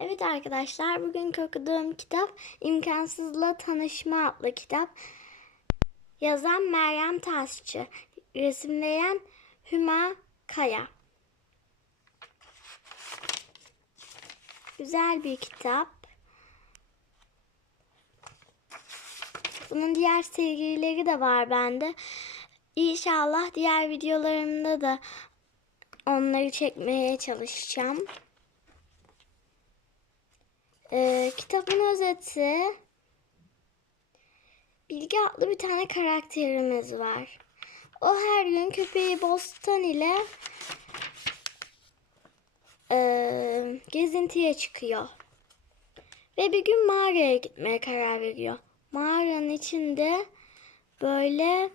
Evet arkadaşlar bugün okuduğum kitap İmkansızla Tanışma adlı kitap. Yazan Meryem Taşçı, resimleyen Hüma Kaya. Güzel bir kitap. Bunun diğer serileri de var bende. İnşallah diğer videolarımda da onları çekmeye çalışacağım. Ee, kitabın özeti Bilge adlı bir tane karakterimiz var. O her gün köpeği Bostan ile e, gezintiye çıkıyor. Ve bir gün mağaraya gitmeye karar veriyor. Mağaranın içinde böyle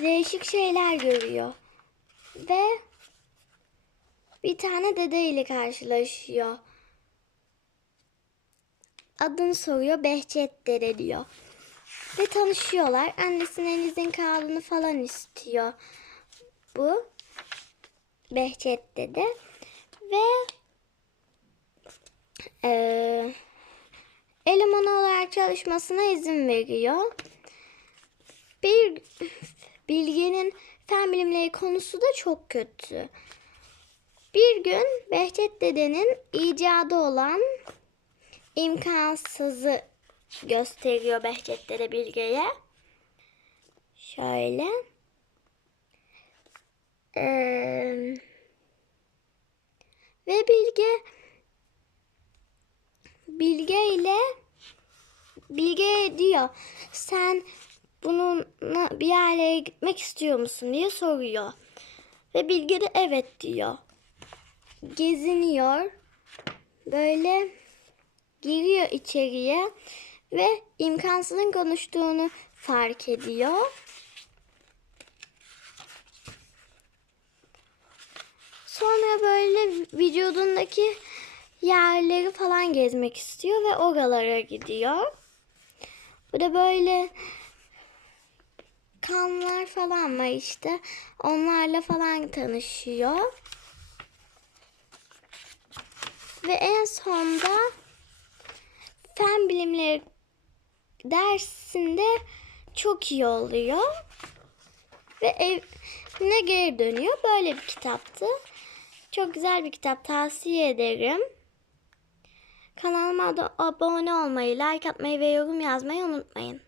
değişik şeyler görüyor. Ve bir tane dede ile karşılaşıyor. Adını soruyor Behçet dede diyor. Ve tanışıyorlar. Annesinin izin kağıdını falan istiyor. Bu Behçet dede. Ve eee eleman olarak çalışmasına izin veriyor. Bir Bilge'nin fen bilimleri konusu da çok kötü. Bir gün Behçet dedenin icadı olan imkansızı gösteriyor Behçet dede Bilge'ye. Şöyle. Ee, ve Bilge Bilge ile Bilge diyor sen bununla bir yerlere gitmek istiyor musun diye soruyor. Ve Bilge de evet diyor. Geziniyor. Böyle giriyor içeriye ve imkansızın konuştuğunu fark ediyor. Sonra böyle vücudundaki yerleri falan gezmek istiyor ve oralara gidiyor. Bu da böyle kanlar falan var işte. Onlarla falan tanışıyor. Ve en sonda fen bilimleri dersinde çok iyi oluyor. Ve evine geri dönüyor. Böyle bir kitaptı. Çok güzel bir kitap. Tavsiye ederim. Kanalıma abone olmayı, like atmayı ve yorum yazmayı unutmayın.